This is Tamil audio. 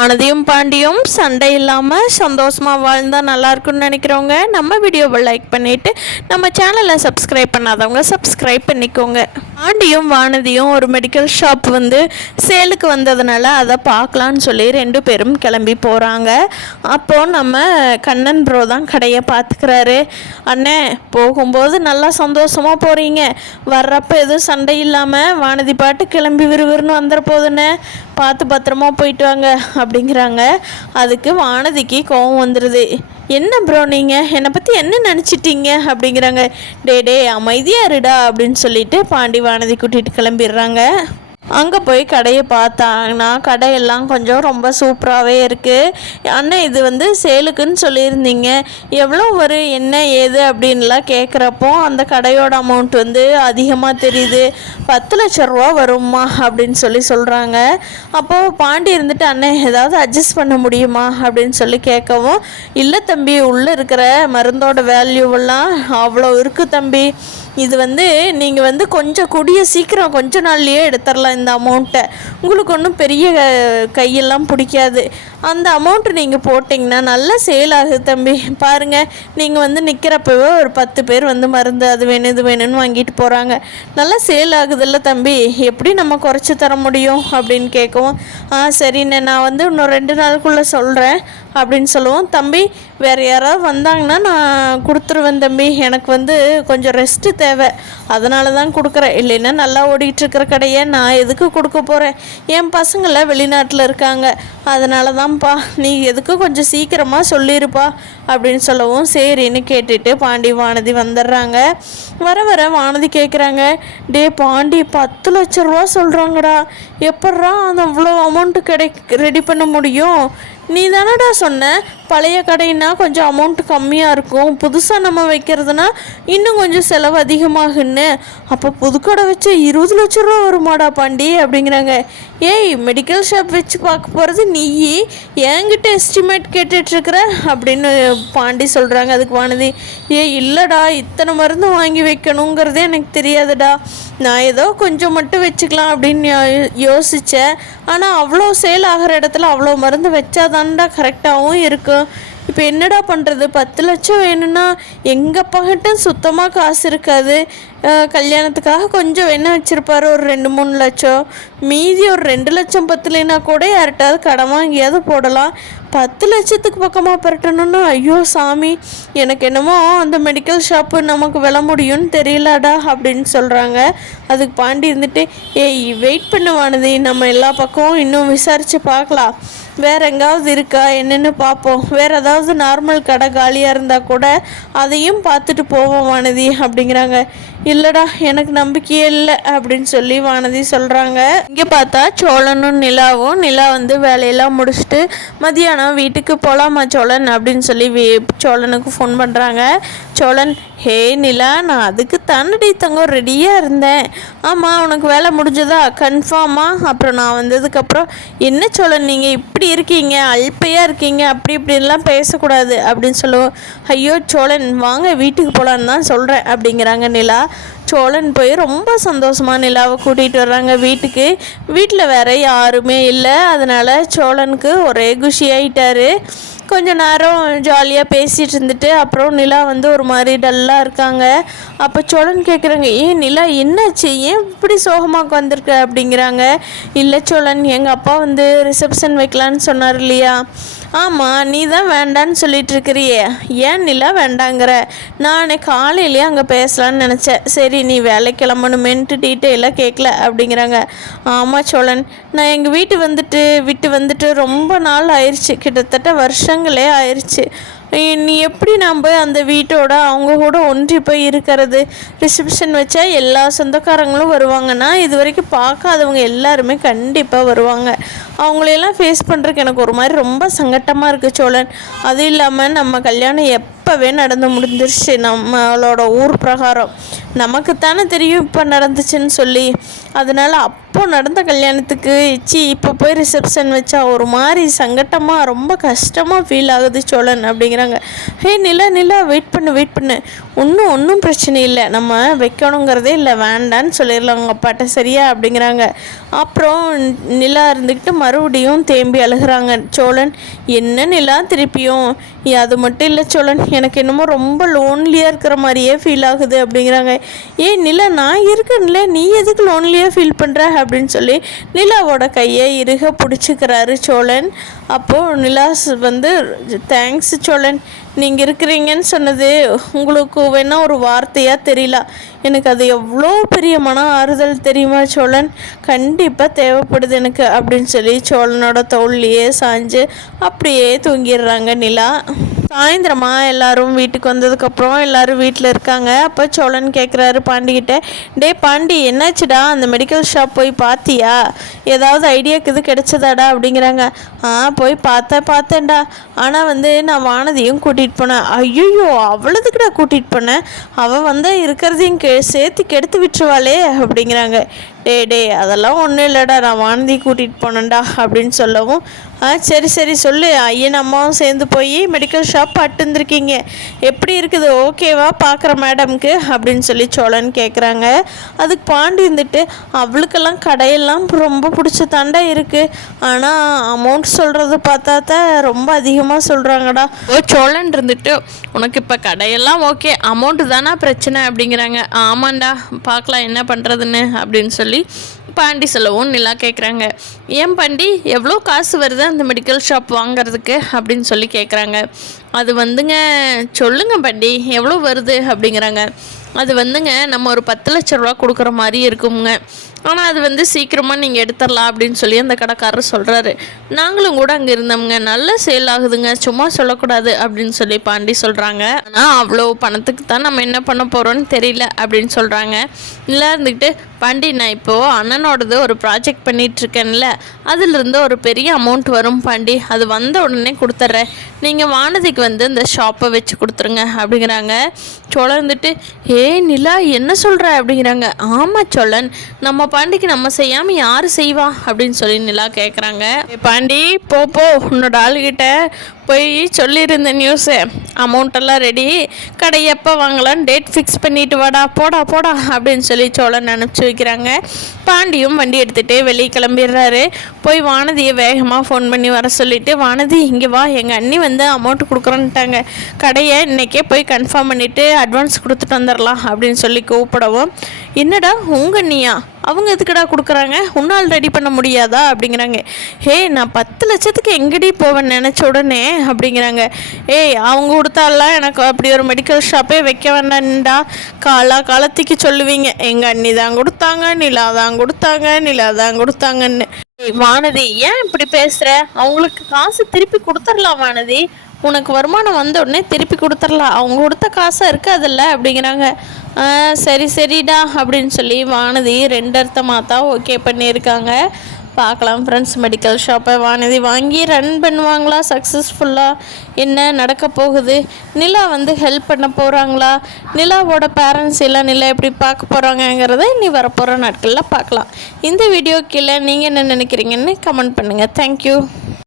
ஆனதியும் பாண்டியும் சண்டை இல்லாமல் சந்தோஷமாக வாழ்ந்தால் நல்லா இருக்குன்னு நினைக்கிறவங்க நம்ம வீடியோவை லைக் பண்ணிவிட்டு நம்ம சேனலை சப்ஸ்கிரைப் பண்ணாதவங்க சப்ஸ்கிரைப் பண்ணிக்கோங்க. பாண்டியும் வானதியும் ஒரு மெடிக்கல் ஷாப் சேலுக்கு வந்ததுனால அதை பார்க்கலான்னு சொல்லி 2 பேரும் கிளம்பி போகிறாங்க. அப்போது நம்ம கண்ணன் ப்ரோ தான் கடையை பார்த்துக்கிறாரு. அண்ணே, போகும்போது நல்லா சந்தோஷமாக போகிறீங்க, வர்றப்போ எதுவும் சண்டை இல்லாமல் வானதி பாட்டு கிளம்பி விறுவிறுன்னு வந்துட போதுண்ணே, பார்த்து பத்திரமா போயிட்டு வாங்க அப்படிங்கிறாங்க. அதுக்கு வானதிக்கு கோவம் வந்துடுது. என்ன ப்ரோ நீங்கள் என்னை பற்றி என்ன நினச்சிட்டீங்க அப்படிங்கிறாங்க. டே அமைதியாக இருடா அப்படின்னு சொல்லிட்டு பாண்டி வானதி கூட்டிகிட்டு கிளம்பிடுறாங்க. அங்கே போய் கடையை பார்த்தாங்கன்னா கடையெல்லாம் கொஞ்சம் ரொம்ப சூப்பராகவே இருக்குது. அண்ணன் இது சேலுக்குன்னு சொல்லியிருந்தீங்க, எவ்வளோ வரும் என்ன ஏது அப்படின்லாம் கேட்குறப்போ அந்த கடையோட அமௌண்ட் அதிகமாக தெரியுது, 10 லட்ச ரூபா வருமா அப்படின்னு சொல்கிறாங்க. அப்போது பாண்டி இருந்துட்டு அண்ணன் ஏதாவது அட்ஜஸ்ட் பண்ண முடியுமா அப்படின்னு சொல்லி கேட்கவும், இல்லை தம்பி, உள்ளே இருக்கிற மருந்தோட வேல்யூவெல்லாம் அவ்வளோ இருக்குது தம்பி, இது நீங்கள் கொஞ்சம் கூடிய சீக்கிரம் கொஞ்ச நாள்லேயே எடுத்துடலாம் இந்த அமௌண்ட்டை, உங்களுக்கு ஒன்றும் பெரிய கையெல்லாம் பிடிக்காது, அந்த அமௌண்ட்டு நீங்கள் போட்டிங்கன்னா நல்லா சேல் ஆகுது தம்பி, பாருங்கள் நீங்கள் நிற்கிறப்பவே ஒரு 10 பேர் மருந்து அது வேணும் இது வேணும்னு வாங்கிட்டு போகிறாங்க, நல்லா சேல் ஆகுதில்ல தம்பி, எப்படி நம்ம குறைச்சி தர முடியும் அப்படின்னு கேட்கவும், சரிண்ணே நான் இன்னும் 2 நாளுக்குள்ளே சொல்கிறேன் அப்படின்னு சொல்லுவோம். தம்பி, வேறு யாராவது வந்தாங்கன்னா நான் கொடுத்துருவேன் தம்பி, எனக்கு கொஞ்சம் ரெஸ்ட்டு தேவை, அதனால தான் கொடுக்குறேன், இல்லைன்னா நல்லா ஓடிட்டுருக்கிற கடையை நான் எதுக்கு கொடுக்க போகிறேன், என் பசங்களாம் வெளிநாட்டில் இருக்காங்க, அதனால தான்ப்பா, நீ எதுக்கு கொஞ்சம் சீக்கிரமாக சொல்லியிருப்பா அப்படின்னு சொல்லவும், சரின்னு கேட்டுட்டு பாண்டி வானதி வந்துடுறாங்க. வர வானதி கேட்குறாங்க, டே பாண்டி 10 லட்ச ரூபா சொல்கிறாங்கடா, எப்பட்றா அந்த அவ்வளோ அமௌண்ட்டு ரெடி பண்ண முடியும், நீ தானடா சொன்ன பழைய கடைன்னா கொஞ்சம் அமௌண்ட் கம்மியாக இருக்கும், புதுசாக நம்ம வைக்கிறதுனா இன்னும் கொஞ்சம் செலவு அதிகமாகுன்னு, அப்போ புதுக்கடை வச்சு 20 லட்ச ரூபா வருமாடா பாண்டி அப்படிங்கிறாங்க. ஏய், மெடிக்கல் ஷாப் வச்சு பார்க்க போகிறது நீ என்கிட்ட எஸ்டிமேட் கேட்டுட்ருக்குற அப்படின்னு பாண்டி சொல்கிறாங்க. அதுக்கு வானதி, இல்லைடா, இத்தனை மருந்து வாங்கி வைக்கணுங்கிறதே எனக்கு தெரியாதுடா, நான் ஏதோ கொஞ்சம் மட்டும் வச்சுக்கலாம் அப்படின்னு யோசித்தேன், ஆனால் அவ்வளோ சேல் ஆகிற இடத்துல அவ்வளோ மருந்து வச்சாதான்டா கரெக்டாகவும் இருக்கும், இப்போ என்னடா பண்ணுறது, 10 லட்சம் வேணும்னா எங்கள் அப்பாகிட்ட சுத்தமாக காசு இருக்காது, கல்யாணத்துக்காக கொஞ்சம் வேணால் வச்சுருப்பாரு ஒரு 2-3 லட்சம், மீதி ஒரு 2 லட்சம் பத்தலைன்னா கூட யார்கிட்டாவது கடன் வாங்கியாவது போடலாம், 10 லட்சத்துக்கு பக்கமாக பரட்டணும்னா ஐயோ சாமி, எனக்கு என்னமோ அந்த மெடிக்கல் ஷாப்பு நமக்கு வில முடியும்னு தெரியலடா அப்படின்னு சொல்கிறாங்க. அதுக்கு பாண்டி இருந்துட்டு, வெயிட் பண்ணுவானது, நம்ம எல்லா பக்கமும் இன்னும் விசாரித்து பார்க்கலாம், வேறு எங்காவது இருக்கா என்னென்னு பார்ப்போம், வேறு ஏதாவது நார்மல் கடை காலியாக இருந்தால் கூட அதையும் பார்த்துட்டு போவோம் வானதி அப்படிங்கிறாங்க. இல்லைடா, எனக்கு நம்பிக்கையே இல்லை அப்படின்னு சொல்லி வானதி சொல்கிறாங்க. இங்கே பார்த்தா சோழனும் நிலாவும், நிலா வேலையெல்லாம் முடிச்சுட்டு மதியானம் வீட்டுக்கு போகலாமா சோழன் அப்படின்னு சொல்லி சோழனுக்கு ஃபோன் பண்ணுறாங்க. சோழன், ஹே நிலா, நான் அதுக்கு தானடி தங்கம் ரெடியாக இருந்தேன், ஆமாம் உனக்கு வேலை முடிஞ்சதா கன்ஃபார்மா, அப்புறம் நான் வந்ததுக்கப்புறம் என்ன சோழன் நீங்கள் இப்படி இருக்கீங்க, அல்பையாக இருக்கீங்க, அப்படி இப்படின்லாம் பேசக்கூடாது அப்படின்னு சொல்லுவோம். ஐயோ சோழன், வாங்க வீட்டுக்கு போகலான்னு தான் சொல்கிறேன் அப்படிங்கிறாங்க நிலா. சோழன் போய் ரொம்ப சந்தோஷமாக நிலாவை கூட்டிகிட்டு வர்றாங்க வீட்டுக்கு. வீட்டில் வேற யாருமே இல்லை, அதனால் சோழனுக்கு ஒரே குஷி ஆகிட்டாரு. கொஞ்ச நேரம் ஜாலியாக பேசிகிட்டு இருந்துட்டு அப்புறம் நிலா ஒரு மாதிரி டல்லாக இருக்காங்க. அப்போ சோழன் கேட்குறாங்க, ஏன் நிலா என்னாச்சு, ஏன் இப்படி சோகமாக வந்திருக்க அப்படிங்கிறாங்க. இல்லை சோழன், எங்கள் அப்பா ரிசப்ஷன் வைக்கலான்னு சொன்னார் இல்லையா, ஆமாம் நீ தான் வேண்டான்னு சொல்லிட்டு இருக்கிறியே, ஏன் நிலா வேண்டாங்கிற, நான் காலையிலேயே அங்கே பேசலான்னு நினச்சேன், சரி நீ வேலை கிளம்பணுமேன்ட்டு டீட்டெயிலாக கேட்கல அப்படிங்கிறாங்க. ஆமாம் சோழன், நான் எங்கள் விட்டு வந்துட்டு ரொம்ப நாள் ஆயிடுச்சு, கிட்டத்தட்ட வருஷங்களே ஆயிடுச்சு, நீ எப்படி நம்ம அந்த வீட்டோட அவங்க கூட ஒன்றி போய் இருக்கிறது, ரிசப்ஷன் வச்சா எல்லா சொந்தக்காரங்களும் வருவாங்கன்னா இது வரைக்கும் பார்க்காதவங்க எல்லாருமே கண்டிப்பாக வருவாங்க, அவங்களையெல்லாம் ஃபேஸ் பண்ணுறதுக்கு எனக்கு ஒரு மாதிரி ரொம்ப சங்கட்டமாக இருக்குது சோழன், அதுவும் இல்லாமல் நம்ம கல்யாணம் எப்போவே நடந்து முடிஞ்சிருச்சு, நம்மளோட ஊர் பிரகாரம் நமக்குத்தானே தெரியும் இப்போ நடந்துச்சுன்னு சொல்லி, அதனால் அப்போ நடந்த கல்யாணத்துக்கு இப்போ போய் ரிசப்ஷன் வச்சா ஒரு மாதிரி சங்கட்டமாக ரொம்ப கஷ்டமாக ஃபீல் ஆகுது சோழன் அப்படிங்கிறாங்க. ஹே நிலா வெயிட் பண்ணு, ஒன்றும் பிரச்சனை இல்லை, நம்ம வைக்கணுங்கிறதே இல்லை, வேண்டான்னு சொல்லிடலாம் உங்கள் அப்பாட்ட, சரியா அப்படிங்கிறாங்க. அப்புறம் நிலா இருந்துக்கிட்டு மறுபடியும் தேம்பி அழுகிறாங்க. சோழன், என்ன நிலா திருப்பியும்? அது மட்டும் இல்லை சோழன், எனக்கு என்னமோ ரொம்ப லோன்லியாக இருக்கிற மாதிரியே ஃபீல் ஆகுது அப்படிங்கிறாங்க. ஏன் நிலா, நான் இருக்கேன்ல, நீ எதுக்கு லோன்லியாக ஃபீல் பண்ணுற அப்படின்னு சொல்லி நிலாவோட கையை இறுக பிடிச்சிக்கிறாரு சோழன். அப்போது நிலா வந்து, தேங்க்ஸ் சோழன், நீங்கள் இருக்கிறீங்கன்னு சொன்னது உங்களுக்கு வேணால் ஒரு வார்த்தையாக தெரியல, எனக்கு அது எவ்வளோ பெரிய மன ஆறுதல் தெரியுமா சோழன், கண்டிப்பாக தேவைப்படுது எனக்கு அப்படின்னு சொல்லி சோழனோட தோல்லையே சாஞ்சு அப்படியே தூங்கிடுறாங்க நிலா. சாயந்தரமா எல்லாரும் வீட்டுக்கு வந்ததுக்கப்புறம் எல்லாரும் வீட்டில் இருக்காங்க. அப்போ சோழன் கேட்குறாரு பாண்டிக்கிட்ட, டே பாண்டி, என்னாச்சுடா, அந்த மெடிக்கல் ஷாப் போய் பார்த்தியா, ஏதாவது ஐடியாக்கு இது கிடைச்சதாடா அப்படிங்கிறாங்க. போய் பார்த்தேன்டா, ஆனால் வந்து நான் வானதியும் கூட்டிகிட்டு போனேன். ஐயோ, அவ்வளோதுக்குடா கூட்டிகிட்டு போனேன், அவள் இருக்கிறதையும் சேர்த்து கெடுத்து விட்டுருவாளே அப்படிங்கிறாங்க. டே அதெல்லாம் ஒன்றும் இல்லைடா, நான் வானதி கூட்டிகிட்டு போனேன்டா அப்படின்னு சொல்லவும், சரி சொல்லு, ஐயன் அம்மாவும் சேர்ந்து போய் மெடிக்கல் ஷாப் பார்த்துருந்துருக்கீங்க, எப்படி இருக்குது, ஓகேவா பார்க்குற மேடம்க்கு அப்படின்னு சொல்லி சோழன் கேட்குறாங்க. அதுக்கு பாண்டி இருந்துட்டு, அவளுக்கெல்லாம் கடையெல்லாம் ரொம்ப பிடிச்ச தாண்டா இருக்குது, ஆனால் அமௌண்ட் சொல்கிறது பார்த்தா தான் ரொம்ப அதிகமாக சொல்கிறாங்கடா. சோழன் இருந்துட்டு, உனக்கு இப்போ கடையெல்லாம் ஓகே, அமௌண்ட்டு தானே பிரச்சனை அப்படிங்கிறாங்க. ஆமாண்டா, பார்க்கலாம் என்ன பண்ணுறதுன்னு அப்படின்னு சொல்லி பாண்டி சொல்லவும் நிலா கேட்குறாங்க. ஏன் பாண்டி, எவ்வளோ காசு வருது அந்த மெடிக்கல் ஷாப் வாங்கிறதுக்கு அப்படின்னு சொல்லி கேட்குறாங்க. அது வந்துங்க, சொல்லுங்க பாண்டி எவ்வளோ வருது அப்படிங்கிறாங்க. அது வந்துங்க, நம்ம ஒரு 10 லட்ச ரூபா கொடுக்குற மாதிரி இருக்குங்க, ஆனால் அது சீக்கிரமாக நீங்கள் எடுத்துடலாம் அப்படின்னு சொல்லி அந்த கடைக்காரர் சொல்கிறாரு. நாங்களும் கூட அங்கே இருந்தோம்ங்க, நல்ல சேல் ஆகுதுங்க, சும்மா சொல்லக்கூடாது அப்படின்னு சொல்லி பாண்டி சொல்கிறாங்க. ஆனால் அவ்வளோ பணத்துக்கு தான் நம்ம என்ன பண்ண போகிறோன்னு தெரியல அப்படின்னு சொல்கிறாங்க. இல்லை இருந்துக்கிட்டு, பாண்டி நான் இப்போது அண்ணனோடது ஒரு ப்ராஜெக்ட் பண்ணிகிட்ருக்கேன்ல, அதிலிருந்து ஒரு பெரிய அமௌண்ட் வரும் பாண்டி, அது வந்த உடனே கொடுத்துட்றேன், நீங்கள் வானதிக்கு இந்த ஷாப்பை வச்சு கொடுத்துருங்க அப்படிங்கிறாங்க. சோழன் இருந்துட்டு, நிலா என்ன சொல்கிற அப்படிங்கிறாங்க. ஆமாம் சோழன், நம்ம பாண்டிக்கு நம்ம செய்யாமல் யார் செய்வா அப்படின்னு சொல்லி நிலா கேட்குறாங்க. பாண்டி போ உன்னோட ஆளுகிட்ட போய் சொல்லியிருந்த நியூஸு, அமௌண்ட்டெல்லாம் ரெடி, கடை எப்போ வாங்கலான்னு டேட் ஃபிக்ஸ் பண்ணிட்டு வாடா, போடா அப்படின்னு சொல்லி சோழன் அனுப்பிச்சி வைக்கிறாங்க. பாண்டியும் வண்டி எடுத்துகிட்டு வெளியே கிளம்பிடுறாரு. போய் வானதியை வேகமாக ஃபோன் பண்ணி வர சொல்லிவிட்டு, வானதி இங்கே வா, எங்கள் அண்ணி அமௌண்ட் கொடுக்குறோன்ட்டாங்க, கடையை இன்றைக்கே போய் கன்ஃபார்ம் பண்ணிவிட்டு அட்வான்ஸ் கொடுத்துட்டு வந்துடலாம் அப்படின்னு சொல்லி கூப்பிடவும், என்னடா உங்கள் அண்ணியா, அவங்க எதுக்குடா கொடுக்குறாங்க, உன்னால் ரெடி பண்ண முடியாதா அப்படிங்கிறாங்க. நான் 10 லட்சத்துக்கு எங்கடி போவேன்னு நினச்ச உடனே அப்படிங்கிறாங்க. அவங்க கொடுத்தாலாம் எனக்கு அப்படி ஒரு மெடிக்கல் ஷாப்பே வைக்க வேண்டாம்டா, காலத்துக்கு சொல்லுவீங்க, எங்கள் அண்ணி தான் கொடுத்தாங்க, நிலா தான் கொடுத்தாங்கன்னு. வானதி ஏன் இப்படி பேசுகிற, அவங்களுக்கு காசு திருப்பி கொடுத்துடலாம் வானதி, உனக்கு வருமானம் வந்த உடனே திருப்பி கொடுத்துடலாம், அவங்க கொடுத்த காசாக இருக்காதில்ல அப்படிங்கிறாங்க. சரிடா அப்படின்னு சொல்லி வானதி 2 அர்த்தமாக தான் ஓகே பண்ணியிருக்காங்க. பார்க்கலாம் ஃப்ரெண்ட்ஸ், மெடிக்கல் ஷாப்பை வானதி வாங்கி ரன் பண்ணுவாங்களா சக்ஸஸ்ஃபுல்லாக, என்ன நடக்க போகுது, நிலா ஹெல்ப் பண்ண போகிறாங்களா, நிலாவோட பேரண்ட்ஸ் எல்லாம் நிலா எப்படி பார்க்க போகிறாங்கங்கிறத இனி வரப்போகிற நாட்களில் பார்க்கலாம். இந்த வீடியோ கீழே நீங்கள் என்ன நினைக்கிறீங்கன்னு கமெண்ட் பண்ணுங்கள். தேங்க்யூ.